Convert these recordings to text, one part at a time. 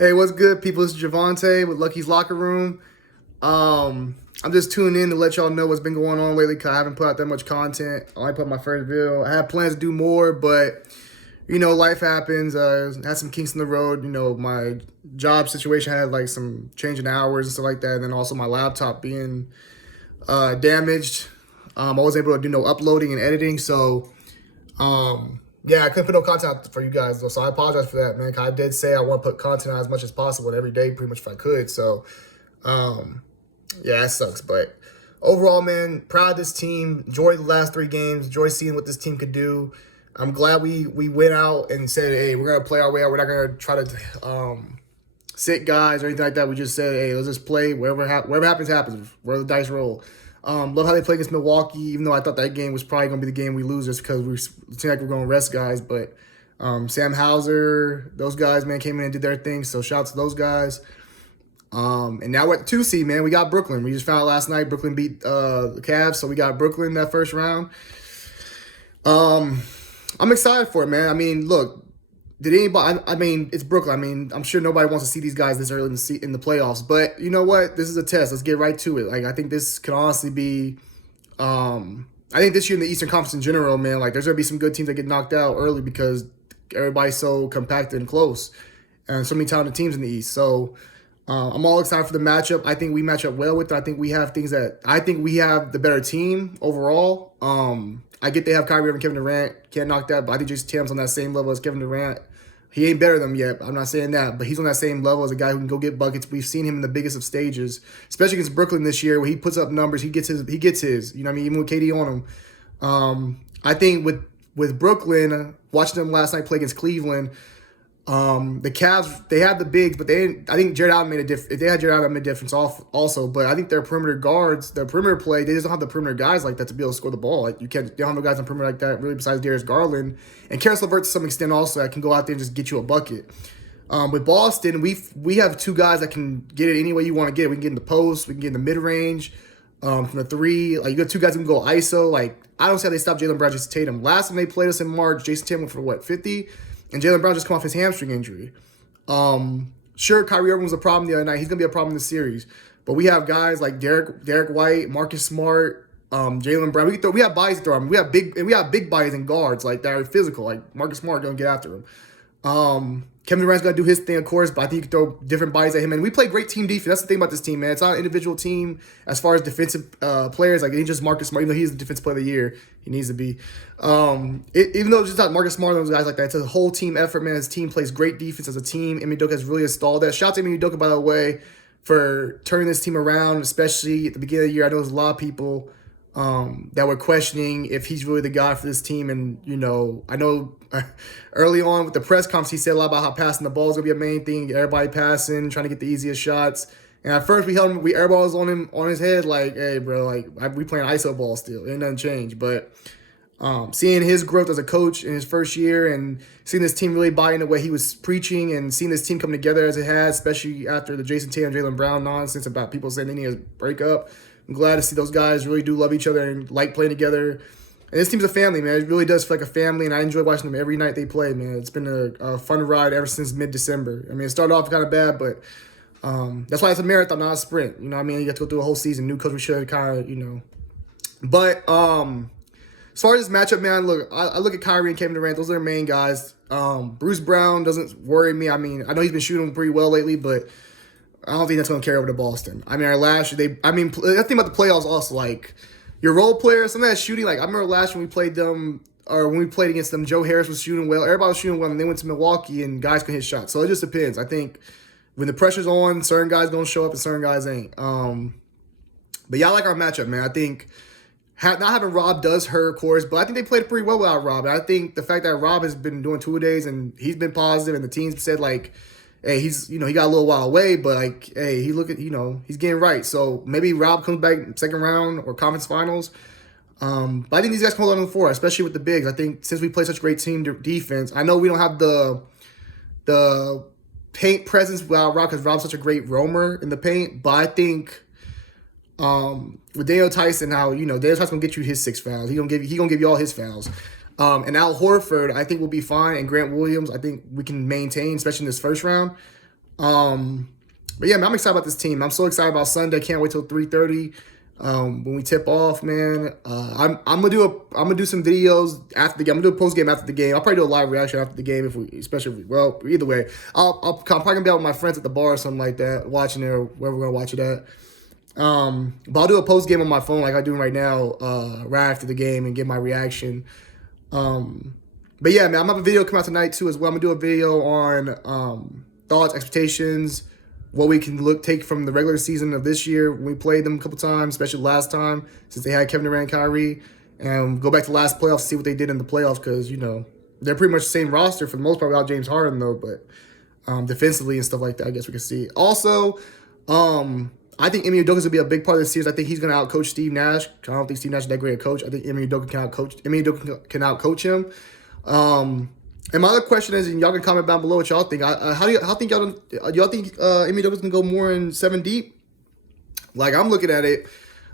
Hey, what's good, people? It's Javante with Lucky's Locker Room. I'm just tuning in to let y'all know what's been going on lately because I haven't put out that much content. I only put my first video. I have plans to do more, but life happens. Had some kinks in the road. My job situation had like some changing hours and stuff like that, and then also my laptop being damaged. I wasn't able to do no uploading and editing, so yeah, I couldn't put no content out for you guys, though, so I apologize for that, man. 'Cause I did say I want to put content out as much as possible every day, pretty much if I could. So, yeah, that sucks. But overall, man, proud of this team. Enjoyed the last 3 games. Enjoyed seeing what this team could do. I'm glad we went out and said, hey, we're gonna play our way out. We're not gonna try to sit guys or anything like that. We just said, hey, let's just play. Whatever happens, happens. Where the dice roll. Love how they play against Milwaukee, even though I thought that game was probably going to be the game we lose just because it seemed like we're going to rest guys. But Sam Hauser, those guys, man, came in and did their thing. So shout out to those guys. And now we're at the 2 seed, man. We got Brooklyn. We just found out last night Brooklyn beat the Cavs, so we got Brooklyn that first round. I'm excited for it, man. I mean, look, did anybody? I mean, it's Brooklyn. I mean, I'm sure nobody wants to see these guys this early in the playoffs. But you know what? This is a test. Let's get right to it. Like, I think this could honestly be. I think this year in the Eastern Conference in general, man, like there's gonna be some good teams that get knocked out early because everybody's so compacted and close, and so many talented teams in the East. So I'm all excited for the matchup. I think we match up well with it. I think we have the better team overall. I get they have Kyrie and Kevin Durant. Can't knock that, but I think Jason Tatum's on that same level as Kevin Durant. He ain't better than them yet. I'm not saying that, but he's on that same level as a guy who can go get buckets. We've seen him in the biggest of stages, especially against Brooklyn this year, where he puts up numbers. He gets his. You know what I mean? Even with KD on him. I think with Brooklyn, watching them last night play against Cleveland, the Cavs, they had the bigs, but I think Jared Allen made a difference. They had Jared Allen made a difference also, but I think their perimeter guards, their perimeter play, they just don't have the perimeter guys like that to be able to score the ball. Like they don't have no guys on perimeter like that, really, besides Darius Garland. And Karis LeVert to some extent also that can go out there and just get you a bucket. With Boston, we have 2 guys that can get it any way you want to get it. We can get in the post, we can get in the mid-range, from the 3. Like, you got 2 guys who can go ISO. Like, I don't see how they stopped Jaylen Brown, Jason Tatum. Last time they played us in March, Jason Tatum went for 50? And Jaylen Brown just come off his hamstring injury. Sure, Kyrie Irving was a problem the other night. He's going to be a problem in the series. But we have guys like Derek White, Marcus Smart, Jaylen Brown. We have bodies to throw him. We have big bodies and guards like that are physical. Like Marcus Smart going to get after him. Kevin Durant's going to do his thing, of course, but I think you can throw different bodies at him. And we play great team defense. That's the thing about this team, man. It's not an individual team as far as defensive players. Like, it ain't just Marcus Smart. Even though he's the defensive player of the year, he needs to be. Even though it's just not Marcus Smart and those guys like that, it's a whole team effort, man. His team plays great defense as a team. Ime Udoka has really installed that. Shout out to Ime Udoka, by the way, for turning this team around, especially at the beginning of the year. I know there's a lot of people that were questioning if he's really the guy for this team. And, I know early on with the press conference, he said a lot about how passing the ball is going to be a main thing, everybody passing, trying to get the easiest shots. And at first, everybody was on his head like, hey, bro, like, we playing ISO ball still. Ain't nothing changed. But seeing his growth as a coach in his first year and seeing this team really buy into what he was preaching and seeing this team come together as it has, especially after the Jason Tatum, Jaylen Brown nonsense about people saying they need to break up. I'm glad to see those guys really do love each other and like playing together. And this team's a family, man. It really does feel like a family, and I enjoy watching them every night they play, man. It's been a fun ride ever since mid-December. I mean, it started off kind of bad, but that's why it's a marathon, not a sprint. You know what I mean? You have to go through a whole season. New coach, we should kind of, But as far as this matchup, man, look, I look at Kyrie and Kevin Durant. Those are their main guys. Bruce Brown doesn't worry me. I mean, I know he's been shooting pretty well lately, but I don't think that's going to carry over to Boston. I mean, the thing about the playoffs also, like, your role players, some of that shooting, like, I remember last when we played them, or when we played against them, Joe Harris was shooting well. Everybody was shooting well, and they went to Milwaukee, and guys can hit shots. So it just depends. I think when the pressure's on, certain guys going to show up and certain guys ain't. But yeah, I like our matchup, man. I think not having Rob does hurt, of course, but I think they played pretty well without Rob. And I think the fact that Rob has been doing 2-a-days and he's been positive, and the team said, like, hey, he's, he got a little while away, but, like, hey, he's getting right. So maybe Rob comes back second round or conference finals. But I think these guys can hold on to the floor, especially with the bigs. I think since we play such great team defense, I know we don't have the paint presence without Rob because Rob's such a great roamer in the paint, but I think with Daniel Tyson, how, Daniel Tyson going to get you his 6 fouls. He gonna give you all his fouls. And Al Horford, I think, will be fine. And Grant Williams, I think we can maintain, especially in this first round. But yeah, man, I'm excited about this team. I'm so excited about Sunday. Can't wait till 3:30 when we tip off, man. I'm gonna do some videos after the game. I'm gonna do a post game after the game. I'll probably do a live reaction after the game especially if we, well, either way. I'm probably gonna be out with my friends at the bar or something like that, watching it or wherever we're gonna watch it at. But I'll do a post game on my phone like I'm doing right now, right after the game and give my reaction. But yeah, man, I'm gonna have a video come out tonight too as well. I'm gonna do a video on thoughts, expectations, what we can take from the regular season of this year when we played them a couple times, especially last time since they had Kevin Durant and Kyrie, and go back to last playoffs, see what they did in the playoffs because they're pretty much the same roster for the most part without James Harden though, but defensively and stuff like that, I guess we can see. Also, I think Ime Udoka is gonna be a big part of this series. I think he's gonna outcoach Steve Nash. I don't think Steve Nash is that great a coach. I think Ime Udoka can outcoach him. And my other question is, and y'all can comment down below what y'all think. How do y'all think Ime Udoka's gonna go more in 7 deep? Like I'm looking at it,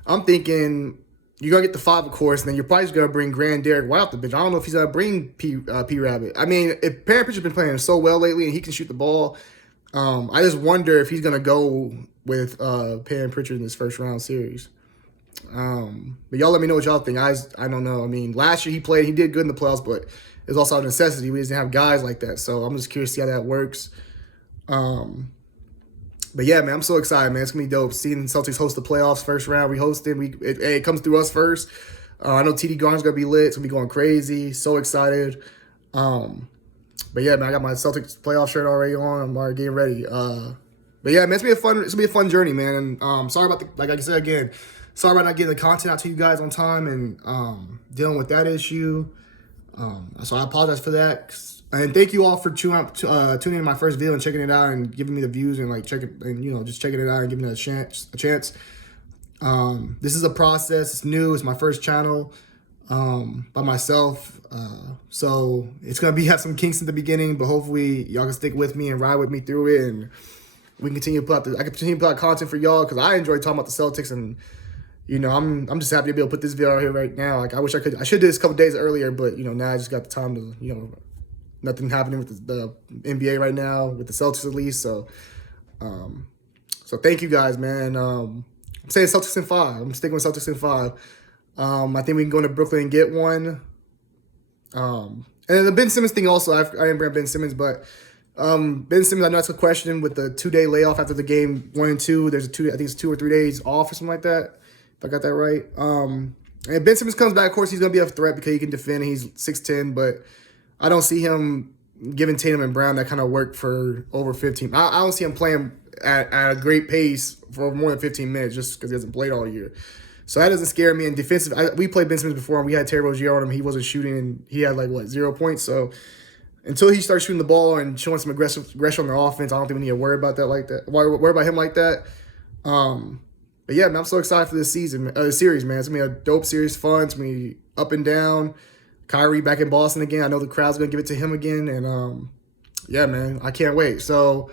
I'm thinking you're gonna get the 5, of course, and then you're probably just gonna bring Grand Derek White off the bench. I don't know if he's gonna bring P Rabbit. I mean, if Perrin Pritchard's been playing so well lately and he can shoot the ball, I just wonder if he's gonna go with Perrin Pritchard in this first round series. But y'all let me know what y'all think. I don't know. I mean, last year he did good in the playoffs, but it was also a necessity. We didn't have guys like that, so I'm just curious to see how that works. But yeah, man, I'm so excited, man. It's gonna be dope. Seeing Celtics host the playoffs first round, we hosted. It comes through us first. I know TD Garner's gonna be lit. It's gonna be going crazy. So excited. But yeah, man, I got my Celtics playoff shirt already on. I'm already getting ready. But yeah, man, it's gonna be a fun journey, man. And sorry about like I said again, sorry about not getting the content out to you guys on time and dealing with that issue. So I apologize for that. And thank you all for tuning in my first video and checking it out and giving me the views and just checking it out and giving it a chance. This is a process. It's new. It's my first channel by myself. So it's gonna have some kinks in the beginning, but hopefully y'all can stick with me and ride with me through it, and we can continue to I can continue to put out content for y'all because I enjoy talking about the Celtics, and I'm just happy to be able to put this video out here right now. Like I wish I should do this a couple days earlier, but now I just got the time to nothing happening with the NBA right now with the Celtics at least. So so thank you guys, man. I'm saying Celtics in 5. I'm sticking with Celtics in 5. I think we can go into Brooklyn and get one. And then the Ben Simmons thing also, I didn't bring up Ben Simmons, but Ben Simmons, I know that's a question with the 2-day layoff after the game 1 and 2. There's I think it's 2 or 3 days off or something like that, if I got that right. And Ben Simmons comes back, of course, he's going to be a threat because he can defend. He's 6'10", but I don't see him giving Tatum and Brown that kind of work for over 15. I don't see him playing at a great pace for more than 15 minutes just because he hasn't played all year. So that doesn't scare me. And defensive, we played Ben Simmons before, and we had Terry Rozier on him. He wasn't shooting, and he had 0 points. So until he starts shooting the ball and showing some aggression on their offense, I don't think we need to worry about that like that. Worry about him like that. But yeah, man, I'm so excited for this series, man. It's gonna be a dope series, fun. It's gonna be up and down. Kyrie back in Boston again. I know the crowd's gonna give it to him again, and yeah, man, I can't wait. So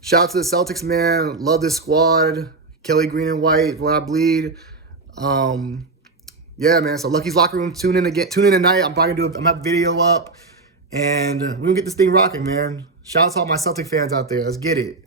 shout out to the Celtics, man. Love this squad. Kelly Green and White, what I bleed. Yeah, man. So Lucky's Locker Room, tune in tonight. I'm probably gonna have a video up, and we're gonna get this thing rocking, man. Shout out to all my Celtic fans out there. Let's get it.